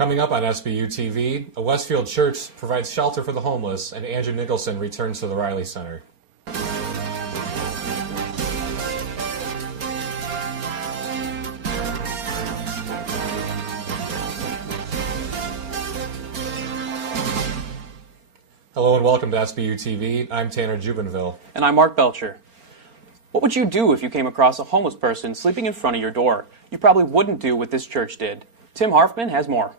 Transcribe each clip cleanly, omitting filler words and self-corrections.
Coming up on SBU TV, a Westfield church provides shelter for the homeless, and Andrew Nicholson returns to the Riley Center. Hello and welcome to SBU TV. I'm Tanner Jubenville. And I'm Mark Belcher. What would you do if you came across a homeless person sleeping in front of your door? You probably wouldn't do what this church did. Tim Harfmann has more.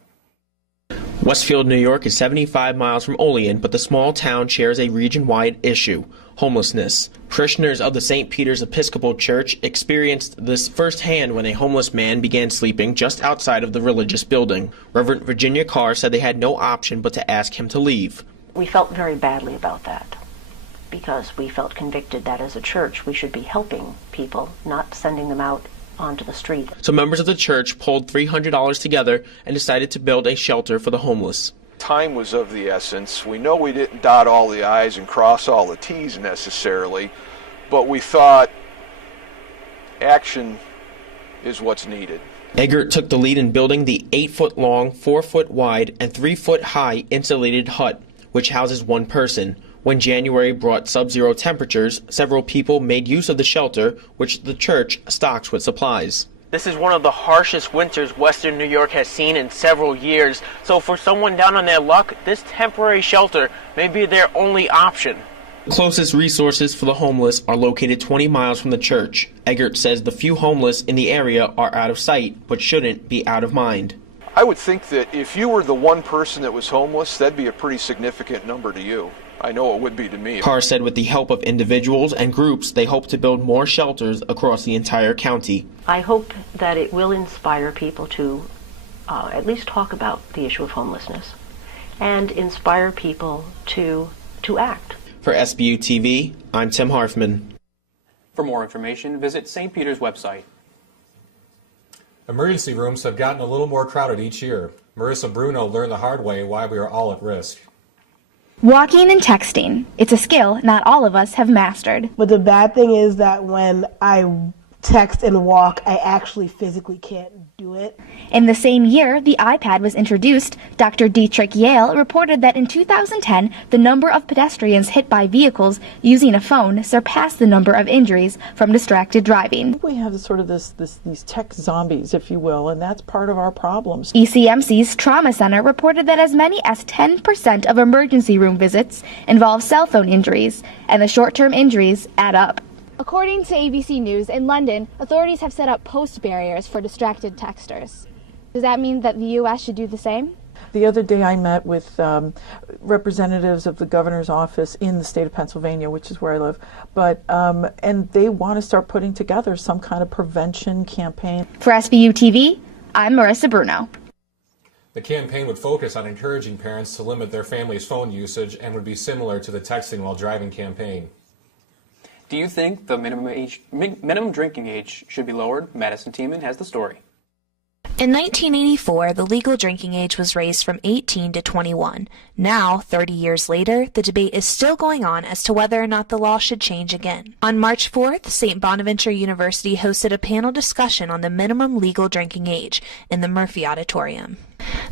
Westfield, New York is 75 miles from Olean, but the small town shares a region-wide issue: homelessness. Parishioners of the St. Peter's Episcopal Church experienced this firsthand when a homeless man began sleeping just outside of the religious building. Reverend Virginia Carr said they had no option but to ask him to leave. We felt very badly about that because we felt convicted that as a church we should be helping people, not sending them out onto the street. So members of the church pulled $300 together and decided to build a shelter for the homeless. Time was of the essence. We know we didn't dot all the I's and cross all the T's necessarily, but we thought action is what's needed. Eggert took the lead in building the 8-foot-long, 4-foot-wide, and 3-foot-high insulated hut, which houses one person. When January brought sub-zero temperatures, several people made use of the shelter, which the church stocks with supplies. This is one of the harshest winters Western New York has seen in several years, so for someone down on their luck, this temporary shelter may be their only option. The closest resources for the homeless are located 20 miles from the church. Eggert says the few homeless in the area are out of sight, but shouldn't be out of mind. I would think that if you were the one person that was homeless, that'd be a pretty significant number to you. I know it would be to me. Carr said with the help of individuals and groups, they hope to build more shelters across the entire county. I hope that it will inspire people to at least talk about the issue of homelessness and inspire people to act. For SBU TV, I'm Tim Harfmann. For more information, visit St. Peter's website. Emergency rooms have gotten a little more crowded each year. Marissa Bruno learned the hard way why we are all at risk. Walking and texting. It's a skill not all of us have mastered. But the bad thing is that when I text and walk, I actually physically can't do it. In the same year the iPad was introduced, Dr. Dietrich Yale reported that in 2010, the number of pedestrians hit by vehicles using a phone surpassed the number of injuries from distracted driving. We have these tech zombies, if you will, and that's part of our problems. ECMC's Trauma Center reported that as many as 10% of emergency room visits involve cell phone injuries, and the short-term injuries add up. According to ABC News, in London, authorities have set up post barriers for distracted texters. Does that mean that the U.S. should do the same? The other day I met with representatives of the governor's office in the state of Pennsylvania, which is where I live, and they want to start putting together some kind of prevention campaign. For SBU TV, I'm Marissa Bruno. The campaign would focus on encouraging parents to limit their family's phone usage and would be similar to the texting while driving campaign. Do you think the minimum drinking age should be lowered? Madison Theiman has the story. In 1984, the legal drinking age was raised from 18 to 21. Now, 30 years later, the debate is still going on as to whether or not the law should change again. On March 4th, St. Bonaventure University hosted a panel discussion on the minimum legal drinking age in the Murphy Auditorium.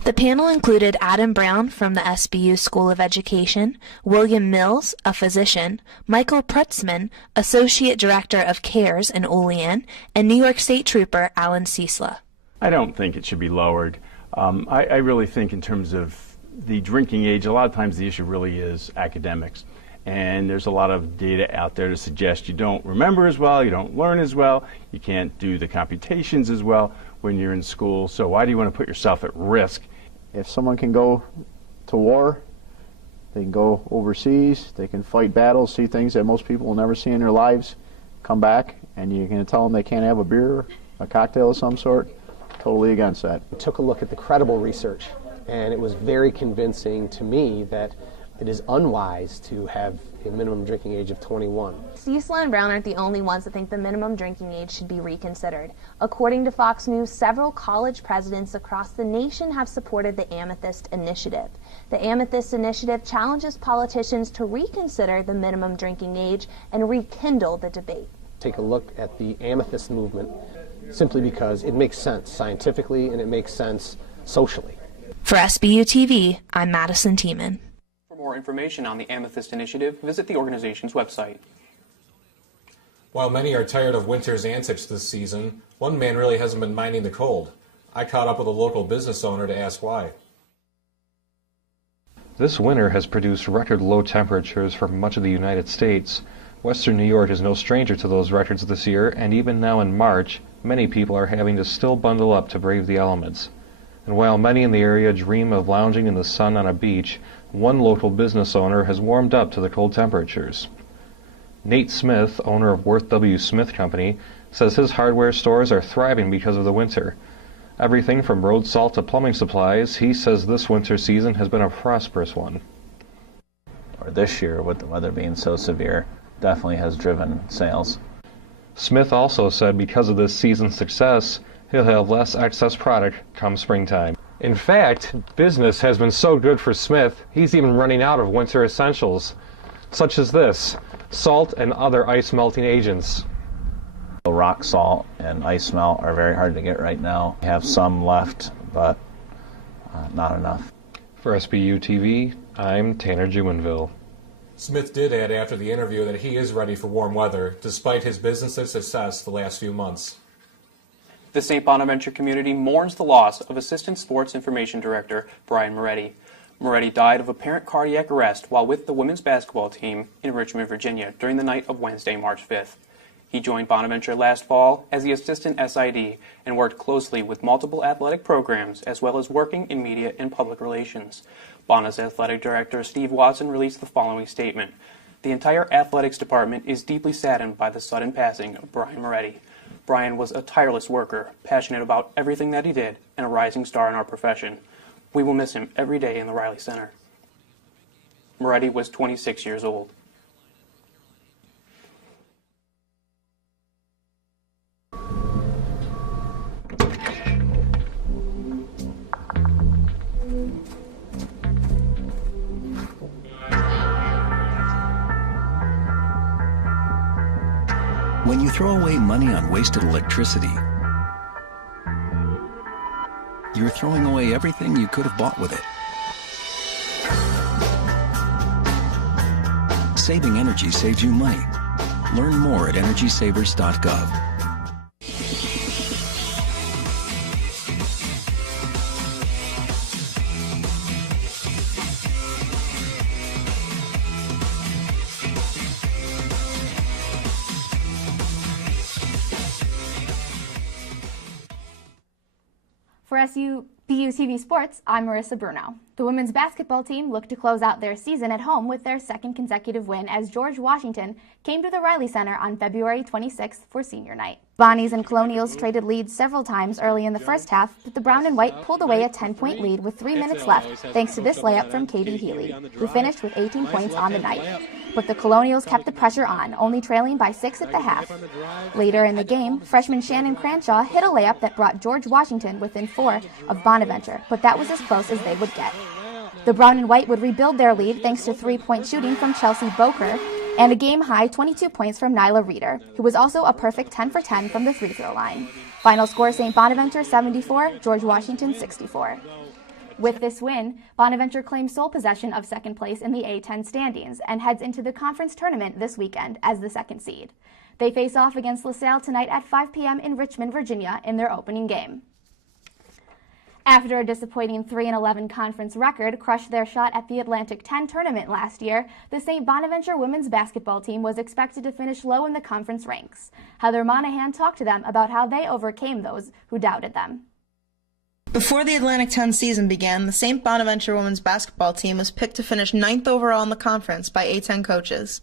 The panel included Adam Brown from the SBU School of Education, William Mills, a physician, Michael Prutzman, Associate Director of CARES in Olean, and New York State Trooper Alan Ciesla. I don't think it should be lowered. I really think in terms of the drinking age, a lot of times the issue really is academics. And there's a lot of data out there to suggest you don't remember as well, you don't learn as well, you can't do the computations as well when you're in school. So why do you want to put yourself at risk? If someone can go to war, they can go overseas, they can fight battles, see things that most people will never see in their lives, come back, and you're going to tell them they can't have a beer, a cocktail of some sort? Totally against that. I took a look at the credible research, and it was very convincing to me that it is unwise to have a minimum drinking age of 21. Ciesla and Brown aren't the only ones that think the minimum drinking age should be reconsidered. According to Fox News, several college presidents across the nation have supported the Amethyst Initiative. The Amethyst Initiative challenges politicians to reconsider the minimum drinking age and rekindle the debate. Take a look at the Amethyst movement simply because it makes sense scientifically and it makes sense socially. For SBU TV, I'm Madison Theiman. For more information on the Amethyst Initiative, visit the organization's website. While many are tired of winter's antics this season, one man really hasn't been minding the cold. I caught up with a local business owner to ask why. This winter has produced record low temperatures for much of the United States. Western New York is no stranger to those records this year, and even now in March, many people are having to still bundle up to brave the elements. And while many in the area dream of lounging in the sun on a beach, one local business owner has warmed up to the cold temperatures. Nate Smith, owner of Worth W. Smith Company, says his hardware stores are thriving because of the winter. Everything from road salt to plumbing supplies, he says this winter season has been a prosperous one. Or this year, with the weather being so severe, definitely has driven sales. Smith also said because of this season's success, he'll have less excess product come springtime. In fact, business has been so good for Smith, he's even running out of winter essentials, such as this, salt and other ice melting agents. Rock salt and ice melt are very hard to get right now. We have some left, but not enough. For SBU TV, I'm Tanner Jubenville. Smith did add after the interview that he is ready for warm weather, despite his business's success the last few months. The St. Bonaventure community mourns the loss of Assistant Sports Information Director Brian Moretti. Moretti died of apparent cardiac arrest while with the women's basketball team in Richmond, Virginia during the night of Wednesday, March 5th. He joined Bonaventure last fall as the Assistant SID and worked closely with multiple athletic programs as well as working in media and public relations. Bona's athletic director, Steve Watson, released the following statement. The entire athletics department is deeply saddened by the sudden passing of Brian Moretti. Brian was a tireless worker, passionate about everything that he did, and a rising star in our profession. We will miss him every day in the Riley Center. Moretti was 26 years old. When you throw away money on wasted electricity, you're throwing away everything you could have bought with it. Saving energy saves you money. Learn more at EnergySavers.gov. For SBU TV Sports, I'm Marissa Bruno. The women's basketball team looked to close out their season at home with their second consecutive win as George Washington came to the Riley Center on February 26th for senior night. Bonnies and Colonials traded leads several times early in the first half, but the brown and white pulled away a 10-point lead with 3 minutes left thanks to this layup from Katie Healy, who finished with 18 points on the night. But the Colonials kept the pressure on, only trailing by 6 at the half. Later in the game, freshman Shannon Cranshaw hit a layup that brought George Washington within 4 of Bonaventure, but that was as close as they would get. The brown and white would rebuild their lead thanks to 3-point shooting from Chelsea Boker and a game-high 22 points from Nyla Reeder, who was also a perfect 10 for 10 from the free-throw line. Final score, St. Bonaventure 74, George Washington 64. With this win, Bonaventure claims sole possession of second place in the A10 standings and heads into the conference tournament this weekend as the second seed. They face off against LaSalle tonight at 5 p.m. in Richmond, Virginia in their opening game. After a disappointing 3-11 conference record crushed their shot at the Atlantic 10 tournament last year, the St. Bonaventure women's basketball team was expected to finish low in the conference ranks. Heather Monahan talked to them about how they overcame those who doubted them. Before the Atlantic 10 season began, the St. Bonaventure women's basketball team was picked to finish 9th overall in the conference by A10 coaches.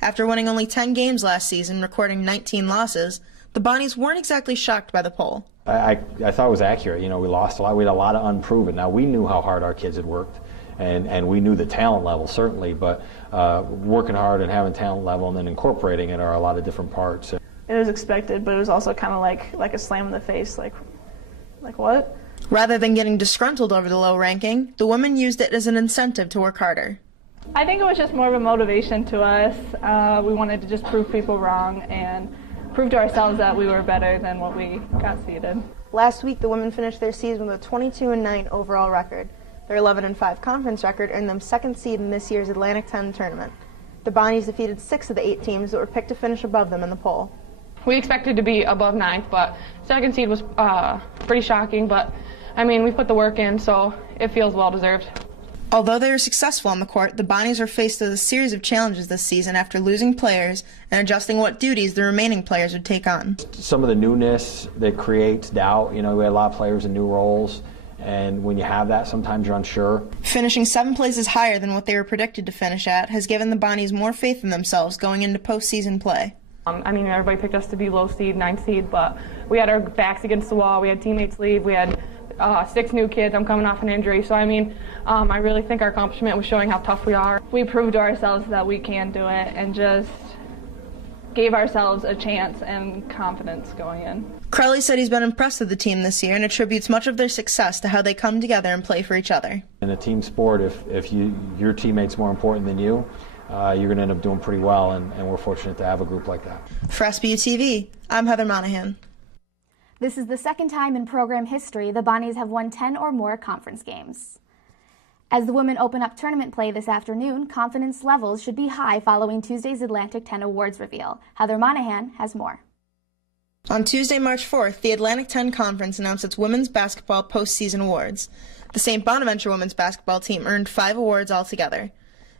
After winning only 10 games last season, recording 19 losses, the Bonnies weren't exactly shocked by the poll. I thought it was accurate. You know, we lost a lot. We had a lot of unproven. Now, we knew how hard our kids had worked, and we knew the talent level, certainly, but working hard and having talent level and then incorporating it are a lot of different parts. It was expected, but it was also kind of like a slam in the face, like what? Rather than getting disgruntled over the low ranking, the women used it as an incentive to work harder. I think it was just more of a motivation to us. We wanted to just prove people wrong and prove to ourselves that we were better than what we got seeded. Last week, the women finished their season with a 22-9 overall record. Their 11-5 conference record earned them second seed in this year's Atlantic 10 tournament. The Bonnies defeated 6 of the 8 teams that were picked to finish above them in the poll. We expected to be above 9th, but second seed was pretty shocking, but I mean, we put the work in, so it feels well-deserved. Although they were successful on the court, the Bonnies were faced with a series of challenges this season after losing players and adjusting what duties the remaining players would take on. Some of the newness that creates doubt, you know, we had a lot of players in new roles, and when you have that, sometimes you're unsure. Finishing 7 places higher than what they were predicted to finish at has given the Bonnies more faith in themselves going into postseason play. I mean, everybody picked us to be low seed, 9th seed, but we had our backs against the wall. We had teammates leave. We had 6 new kids. I'm coming off an injury. So, I mean, I really think our accomplishment was showing how tough we are. We proved to ourselves that we can do it and just gave ourselves a chance and confidence going in. Crowley said he's been impressed with the team this year and attributes much of their success to how they come together and play for each other. In a team sport, if your teammate's more important than you, you're going to end up doing pretty well, and we're fortunate to have a group like that. For SBU TV, I'm Heather Monahan. This is the second time in program history the Bonnies have won 10 or more conference games. As the women open up tournament play this afternoon, confidence levels should be high following Tuesday's Atlantic 10 awards reveal. Heather Monahan has more. On Tuesday, March 4th, the Atlantic 10 Conference announced its women's basketball postseason awards. The St. Bonaventure women's basketball team earned 5 awards altogether.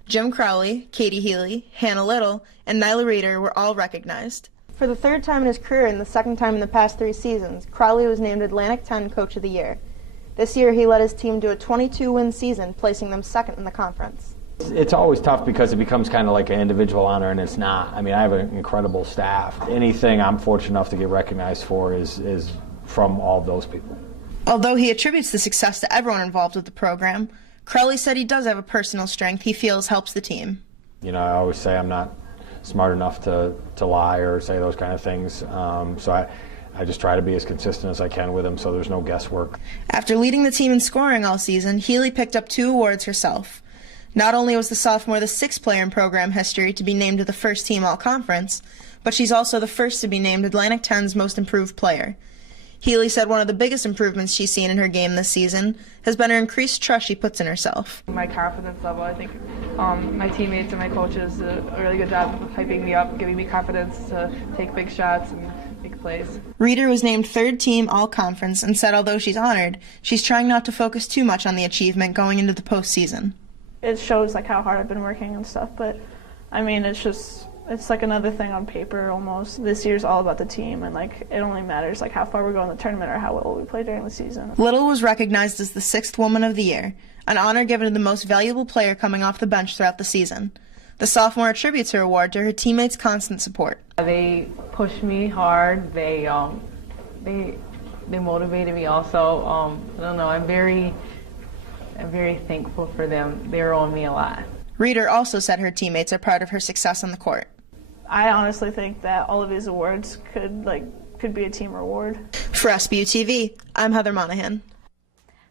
Jim Crowley, Katie Healy, Hannah Little, and Nyla Reeder were all recognized. For the 3rd time in his career and the 2nd time in the past 3 seasons, Crowley was named Atlantic 10 Coach of the Year. This year, he led his team to a 22-win season, placing them 2nd in the conference. It's always tough because it becomes kind of like an individual honor, and it's not. I mean, I have an incredible staff. Anything I'm fortunate enough to get recognized for is from all those people. Although he attributes the success to everyone involved with the program, Crowley said he does have a personal strength he feels helps the team. You know, I always say I'm not smart enough to lie or say those kind of things, so I just try to be as consistent as I can with him so there's no guesswork. After leading the team in scoring all season, Healy picked up 2 awards herself. Not only was the sophomore the 6th player in program history to be named to the first team all-conference, but she's also the first to be named Atlantic 10's most improved player. Healy said one of the biggest improvements she's seen in her game this season has been her increased trust she puts in herself. My confidence level, I think my teammates and my coaches did a really good job of hyping me up, giving me confidence to take big shots and big plays. Reeder was named 3rd team all-conference and said although she's honored, she's trying not to focus too much on the achievement going into the postseason. It shows like how hard I've been working and stuff, but I mean it's like another thing on paper almost. This year's all about the team, and like it only matters like how far we go in the tournament or how well we play during the season. Little was recognized as the 6th Woman of the Year, an honor given to the most valuable player coming off the bench throughout the season. The sophomore attributes her award to her teammates' constant support. They pushed me hard. They motivated me also. I don't know. I'm very thankful for them. They're on me a lot. Reeder also said her teammates are proud of her success on the court. I honestly think that all of these awards could be a team reward. For SBU TV, I'm Heather Monahan.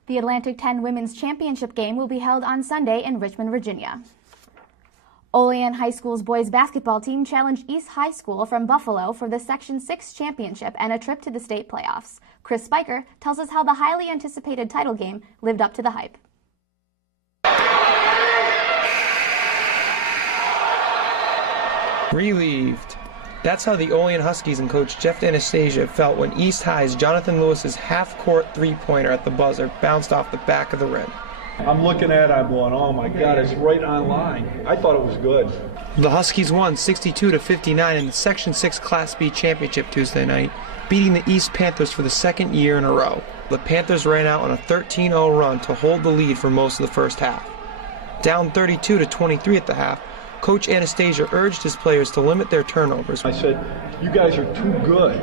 The Atlantic 10 Women's Championship game will be held on Sunday in Richmond, Virginia. Olean High School's boys basketball team challenged East High School from Buffalo for the Section 6 championship and a trip to the state playoffs. Chris Spiker tells us how the highly anticipated title game lived up to the hype. Relieved. That's how the Olean Huskies and coach Jeff Anastasia felt when East High's Jonathan Lewis's half-court three-pointer at the buzzer bounced off the back of the rim. I'm looking at it, I'm going, oh my God, it's right on line. I thought it was good. The Huskies won 62-59 in the Section 6 Class B championship Tuesday night, beating the East Panthers for the 2nd year in a row. The Panthers ran out on a 13-0 run to hold the lead for most of the first half. Down 32-23 at the half, Coach Anastasia urged his players to limit their turnovers. I said, you guys are too good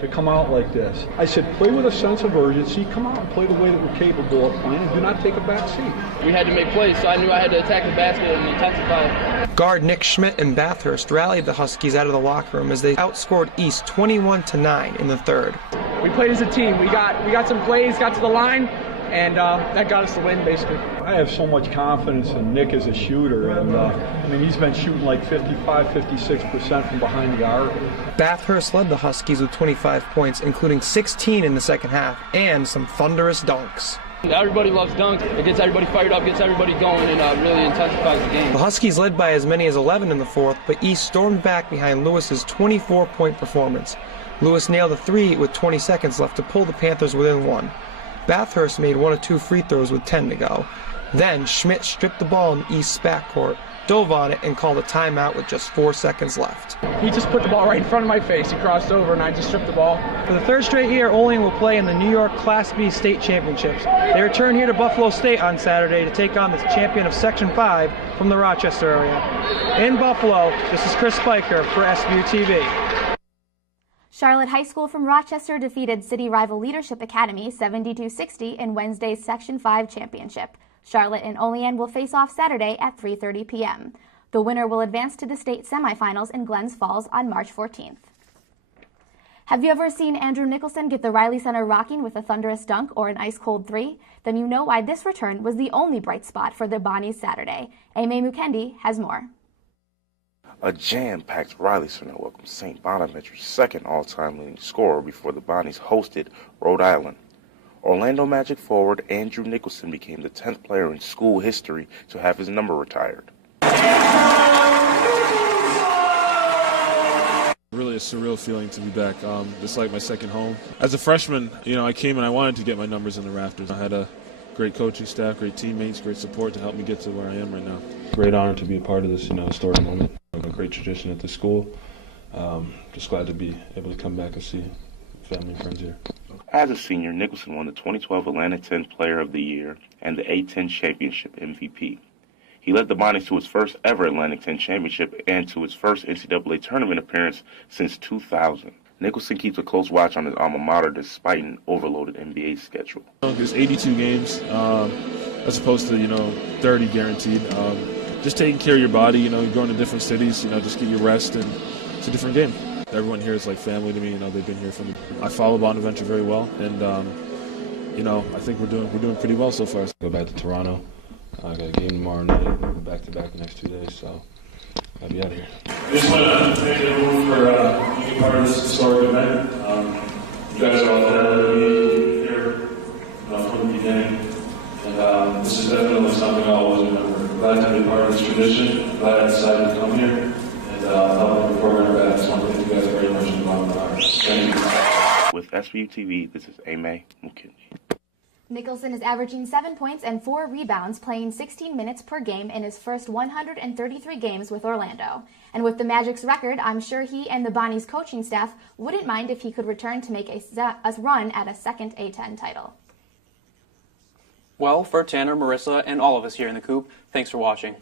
to come out like this. I said, play with a sense of urgency, come out and play the way that we're capable of playing, and do not take a back seat. We had to make plays, so I knew I had to attack the basket and intensify. Guard Nick Schmidt and Bathurst rallied the Huskies out of the locker room as they outscored East 21-9 in the third. We played as a team. We got some plays, got to the line, and that got us the win, basically. I have so much confidence in Nick as a shooter, and I mean, he's been shooting like 55, 56% from behind the arc. Bathurst led the Huskies with 25 points, including 16 in the second half, and some thunderous dunks. Everybody loves dunks. It gets everybody fired up, gets everybody going, and really intensifies the game. The Huskies led by as many as 11 in the fourth, but East stormed back behind Lewis's 24-point performance. Lewis nailed a three with 20 seconds left to pull the Panthers within one. Bathurst made one or two free throws with 10 to go. Then Schmidt stripped the ball in East's backcourt, dove on it, and called a timeout with just 4 seconds left. He just put the ball right in front of my face. He crossed over, and I just stripped the ball. For the third straight year, Olean will play in the New York Class B state championships. They return here to Buffalo State on Saturday to take on the champion of Section 5 from the Rochester area. In Buffalo, this is Chris Spiker for SBU TV. Charlotte High School from Rochester defeated city rival Leadership Academy 72-60 in Wednesday's Section 5 championship. Charlotte and Olean will face off Saturday at 3:30 p.m. The winner will advance to the state semifinals in Glens Falls on March 14th. Have you ever seen Andrew Nicholson get the Riley Center rocking with a thunderous dunk or an ice-cold three? Then you know why this return was the only bright spot for the Bonnies Saturday. Aimee Mukendi has more. A jam-packed Riley Center welcomed St. Bonaventure's second all-time leading scorer before the Bonnies hosted Rhode Island. Orlando Magic forward Andrew Nicholson became the 10th player in school history to have his number retired. Really a surreal feeling to be back. It's like my second home. As a freshman, I came and I wanted to get my numbers in the rafters. I had a great coaching staff, great teammates, great support to help me get to where I am right now. Great honor to be a part of this, historic moment. A great tradition at the school. Just glad to be able to come back and see family and friends here. As a senior, Nicholson won the 2012 Atlantic 10 Player of the Year and the A-10 Championship MVP. He led the Bonnies to its first ever Atlantic 10 Championship and to its first NCAA tournament appearance since 2000. Nicholson keeps a close watch on his alma mater despite an overloaded NBA schedule. There's 82 games as opposed to, 30 guaranteed. Just taking care of your body, you're going to different cities, just get your rest, and it's a different game. Everyone here is like family to me. They've been here for me. I follow Bonaventure very well, and I think we're doing pretty well so far. Go back to Toronto. I got a game tomorrow night. We'll go back to back the next 2 days, so I'll be out of here. I just want to thank everyone for being part of this historic event. You guys are all there with me here from the beginning, and this is definitely something I'll always remember. I'm glad to be part of this tradition. I'm glad I decided to come here and help the program back. I just want to thank you guys very much from the bottom of my heart. Thank you. With SBU TV, this is Aimee Mukendi. Nicholson is averaging 7 points and 4 rebounds, playing 16 minutes per game in his first 133 games with Orlando. And with the Magic's record, I'm sure he and the Bonnies coaching staff wouldn't mind if he could return to make a run at a second A-10 title. Well, for Tanner, Marissa, and all of us here in the Coop, thanks for watching.